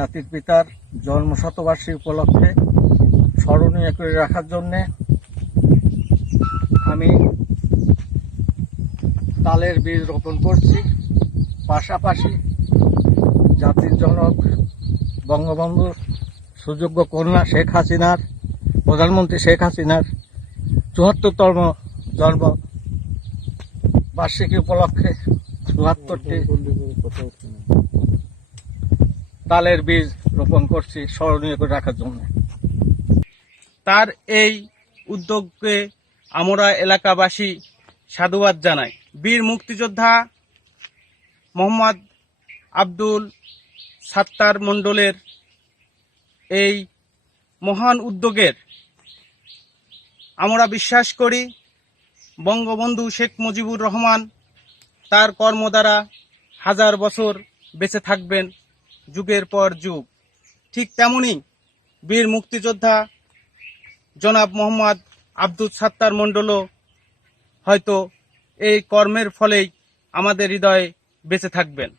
জাতির পিতার জন্মশতবার্ষিকী উপলক্ষে স্মরণীয় করে রাখার জন্যে আমি তালের বীজ রোপণ করছি। পাশাপাশি জাতির জনক বঙ্গবন্ধুর সুযোগ্য কন্যা শেখ হাসিনার, প্রধানমন্ত্রী শেখ হাসিনার ৭৪তম জন্ম বার্ষিকী উপলক্ষে ৭৪টি তালের বীজ রোপণ করছি স্মরণীয় করে রাখার জন্য। তার এই উদ্যোগকে আমরা এলাকাবাসী সাধুবাদ জানাই। বীর মুক্তিযোদ্ধা মোহাম্মদ আব্দুল সাত্তার মণ্ডলের এই মহান উদ্যোগের আমরা বিশ্বাস করি বঙ্গবন্ধু শেখ মুজিবুর রহমান তার কর্ম দ্বারা হাজার বছর বেঁচে থাকবেন, যুগের পর যুগ। ঠিক তেমনি বীর মুক্তিযোদ্ধা জনাব মোহাম্মদ আব্দুল সাত্তার মণ্ডলও হয়তো এই কর্মের ফলেই আমাদের হৃদয়ে বেঁচে থাকবেন।